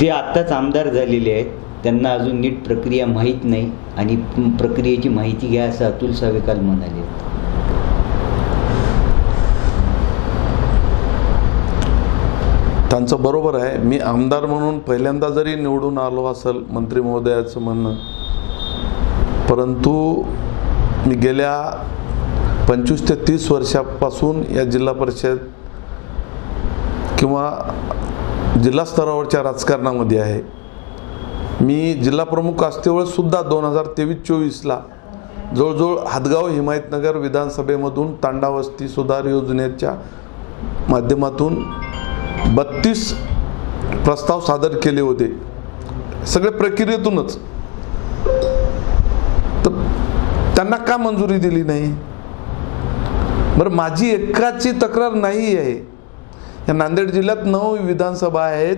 ते आत्ताच आमदार झालेले आहेत त्यांना अजून नीट प्रक्रिया माहीत नाही आणि प्रक्रियेची माहिती घ्या असं अतुल सावे काल म्हणाले. त्यांचं बरोबर आहे. मी आमदार म्हणून पहिल्यांदा जरी निवडून आलो असेल मंत्री महोदयाचं म्हणणं परंतु मी गेल्या पंचवीस ते तीस वर्षापासून या जिल्हा परिषद किंवा जिल्हा स्तरावरच्या राजकारणामध्ये आहे. मी जिल्हा प्रमुख असतेवेळेससुद्धा दोन हजार तेवीस चोवीसला जवळजवळ हातगाव हिमायतनगर विधानसभेमधून तांडावस्ती सुधार योजनेच्या माध्यमातून बत्तीस प्रस्ताव सादर केले होते. सगळे प्रक्रियेतूनच. तर त्यांना का मंजुरी दिली नाही? बरं माझी एकाची तक्रार नाही आहे या नांदेड जिल्ह्यात नऊ विधानसभा आहेत.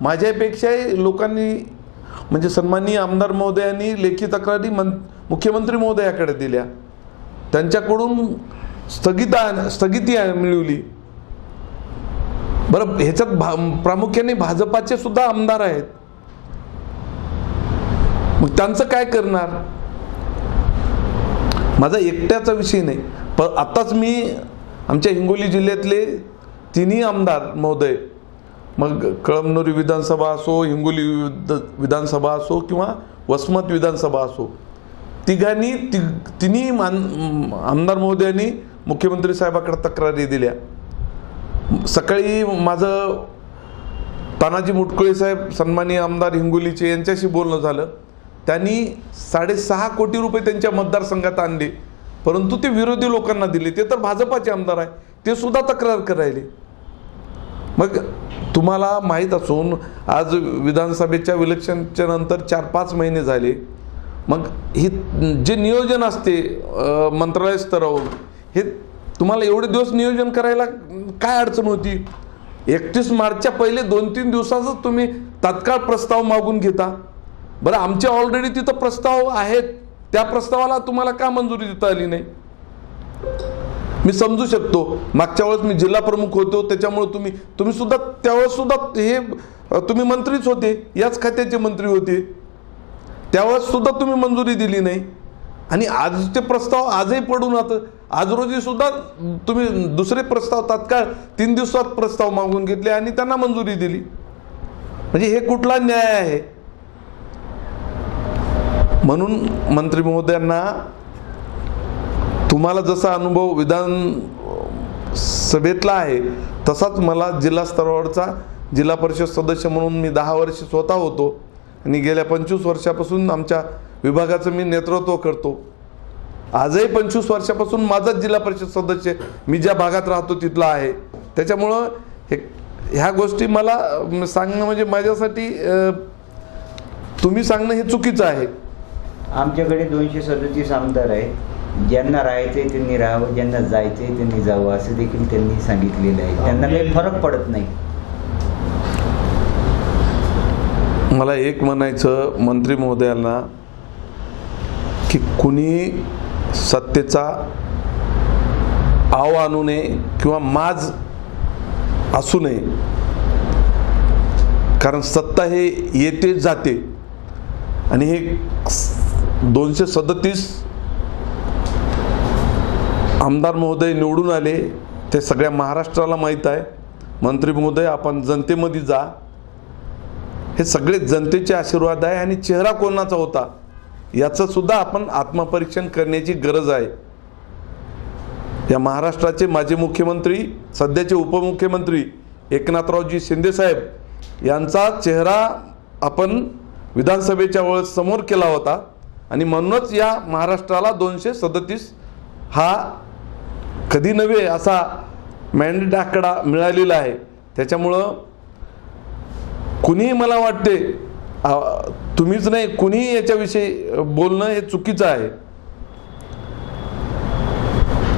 माझ्यापेक्षाही लोकांनी म्हणजे सन्माननीय आमदार महोदयांनी लेखी तक्रारी मं मुख्यमंत्री महोदयाकडे दिल्या. त्यांच्याकडून स्थगिता स्थगिती मिळवली. बरं ह्याच्यात भा प्रामुख्याने भाजपाचे सुद्धा आमदार आहेत. मग त्यांचं काय करणार? माझा एकट्याचा विषय नाही. पण आत्ताच मी आमच्या हिंगोली जिल्ह्यातले तिन्ही आमदार महोदय. मग कळमनुरी विधानसभा असो हिंगोली विधानसभा असो किंवा वसमत विधानसभा असो तिघांनी ति तिन्ही मान आमदार महोदयांनी मुख्यमंत्री साहेबाकडे तक्रारी दिल्या. सकाळी माझं तानाजी मुटकुळे साहेब सन्माननीय आमदार हिंगोलीचे यांच्याशी बोलणं झालं. त्यांनी साडेसहा कोटी रुपये त्यांच्या मतदारसंघात आणले. परंतु ते विरोधी लोकांना दिले. ते तर भाजपाचे आमदार आहे. ते सुद्धा तक्रार करायले. मग तुम्हाला माहीत असून आज विधानसभेच्या विलक्षणच्या नंतर चार पाच महिने झाले. मग हे जे नियोजन असते मंत्रालय स्तरावर हे तुम्हाला एवढे दिवस नियोजन करायला काय अडचण होती? एकतीस मार्चच्या पहिले दोन तीन दिवसातच तुम्ही तात्काळ प्रस्ताव मागून घेता. बरं आमचे ऑलरेडी तिथं प्रस्ताव आहेत. त्या प्रस्तावाला तुम्हाला का मंजुरी देता आली नाही? मी समजू शकतो. मागच्या वेळेस मी जिल्हा प्रमुख होतो त्याच्यामुळे तुम्ही तुम्ही सुद्धा त्यावेळेस सुद्धा हे तुम्ही मंत्रीच होते याच खात्याचे मंत्री होते. त्यावेळेस सुद्धा तुम्ही मंजुरी दिली नाही. आणि आजचे प्रस्ताव आजही पडून आता आज रोजी सुद्धा तुम्ही दुसरे प्रस्ताव तात्काळ तीन दिवसात प्रस्ताव मागून घेतले आणि त्यांना मंजुरी दिली. म्हणजे हे कुठला न्याय आहे? म्हणून मंत्री महोदयांना तुम्हाला जसा अनुभव विधान सभेतला आहे तसाच मला जिल्हा स्तरावरचा जिल्हा परिषद सदस्य म्हणून मी दहा वर्ष स्वतः होतो आणि गेल्या पंचवीस वर्षापासून आमच्या विभागाचं मी नेतृत्व करतो. आजही पंचवीस वर्षापासून माझाच जिल्हा परिषद सदस्य मी ज्या भागात राहतो तिथला आहे. त्याच्यामुळं हे ह्या गोष्टी मला सांगणं म्हणजे माझ्यासाठी तुम्ही सांगणं हे चुकीचं आहे. आमच्याकडे दोनशे सदतीस आमदार आहे ज्यांना राहायचंय त्यांनी राहावं ज्यांना जायचंय त्यांनी जावं असं देखील त्यांनी सांगितलेलं आहे. त्यांना काही फरक पडत नाही. मला एक म्हणायचं मंत्री महोदयांना की कुणी सत्तेचा आव आणू नये किंवा माज असू नये. कारण सत्ता हे येते जाते. आणि हे दोनशे सदतीस आमदार महोदय निवडून आले ते सगळ्या महाराष्ट्राला माहीत आहे. मंत्री महोदय आपण जनतेमध्ये जा. हे सगळे जनतेचे आशीर्वाद आहे आणि चेहरा कोणाचा होता याचं सुद्धा आपण आत्मपरीक्षण करण्याची गरज आहे. या महाराष्ट्राचे माजी मुख्यमंत्री सध्याचे उपमुख्यमंत्री एकनाथरावजी शिंदेसाहेब यांचा चेहरा आपण विधानसभेच्या वेळेस समोर केला होता आणि म्हणूनच या महाराष्ट्राला दोनशे सदतीस हा कधी नव्हे असा मॅन्डेट आकडा मिळालेला आहे. त्याच्यामुळं कुणीही मला वाटते तुम्हीच नाही कुणीही याच्याविषयी बोलणं हे चुकीचं आहे.